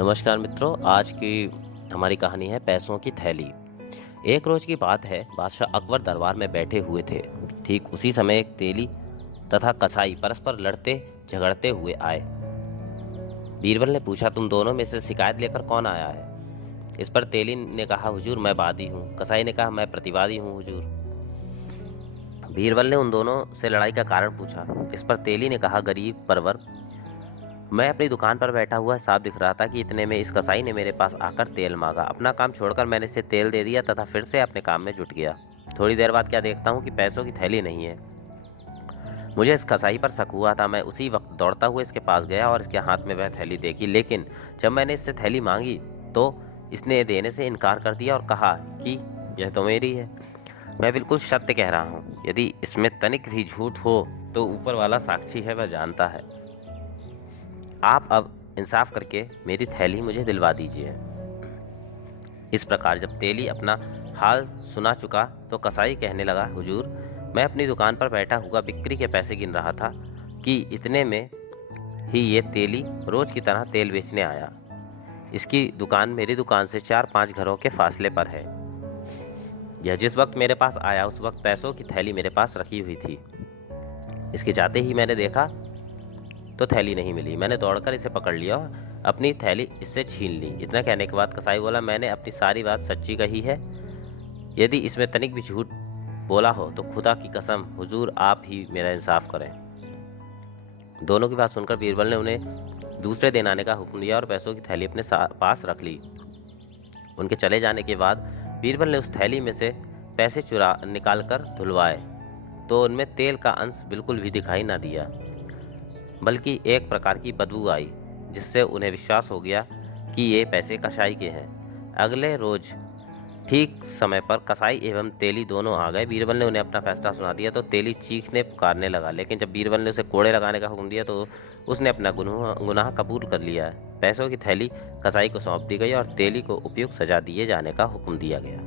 नमस्कार मित्रों, आज की हमारी कहानी है पैसों की थैली। एक रोज की बात है, बादशाह अकबर दरबार में बैठे हुए थे। ठीक उसी समय एक तेली तथा कसाई परस्पर लड़ते झगड़ते हुए आए। बीरबल ने पूछा, तुम दोनों में से शिकायत लेकर कौन आया है? इस पर तेली ने कहा, हुजूर मैं वादी हूँ। कसाई ने कहा, मैं प्रतिवादी हूँ हुजूर। बीरबल ने उन दोनों से लड़ाई का कारण पूछा। इस पर तेली ने कहा, गरीब परवर, मैं अपनी दुकान पर बैठा हुआ साफ दिख रहा था कि इतने में इस कसाई ने मेरे पास आकर तेल मांगा। अपना काम छोड़कर मैंने इसे तेल दे दिया तथा फिर से अपने काम में जुट गया। थोड़ी देर बाद क्या देखता हूँ कि पैसों की थैली नहीं है। मुझे इस कसाई पर शक हुआ था। मैं उसी वक्त दौड़ता हुआ इसके पास गया और इसके हाथ में वह थैली देखी, लेकिन जब मैंने इससे थैली मांगी तो इसने देने से इनकार कर दिया और कहा कि यह तो मेरी है। मैं बिल्कुल सत्य कह रहा हूँ। यदि इसमें तनिक भी झूठ हो तो ऊपर वाला साक्षी है, वह जानता है। आप अब इंसाफ करके मेरी थैली मुझे दिलवा दीजिए। इस प्रकार जब तेली अपना हाल सुना चुका तो कसाई कहने लगा, हुजूर मैं अपनी दुकान पर बैठा हुआ बिक्री के पैसे गिन रहा था कि इतने में ही ये तेली रोज की तरह तेल बेचने आया। इसकी दुकान मेरी दुकान से 4-5 घरों के फासले पर है। यह जिस वक्त मेरे पास आया उस वक्त पैसों की थैली मेरे पास रखी हुई थी। इसके जाते ही मैंने देखा तो थैली नहीं मिली। मैंने दौड़कर इसे पकड़ लिया और अपनी थैली इससे छीन ली। इतना कहने के बाद कसाई बोला, मैंने अपनी सारी बात सच्ची कही है। यदि इसमें तनिक भी झूठ बोला हो तो खुदा की कसम हुजूर आप ही मेरा इंसाफ करें। दोनों की बात सुनकर बीरबल ने उन्हें दूसरे दिन आने का हुक्म दिया और पैसों की थैली अपने पास रख ली। उनके चले जाने के बाद बीरबल ने उस थैली में से पैसे चुरा निकाल कर धुलवाए तो उनमें तेल का अंश बिल्कुल भी दिखाई ना दिया, बल्कि एक प्रकार की बदबू आई, जिससे उन्हें विश्वास हो गया कि ये पैसे कसाई के हैं। अगले रोज ठीक समय पर कसाई एवं तेली दोनों आ गए। बीरबल ने उन्हें अपना फैसला सुना दिया तो तेली चीखने पुकारने लगा, लेकिन जब बीरबल ने उसे कोड़े लगाने का हुक्म दिया तो उसने अपना गुनाह कबूल कर लिया। पैसों की थैली कसाई को सौंप दी गई और तेली को उपयुक्त सजा दिए जाने का हुक्म दिया गया।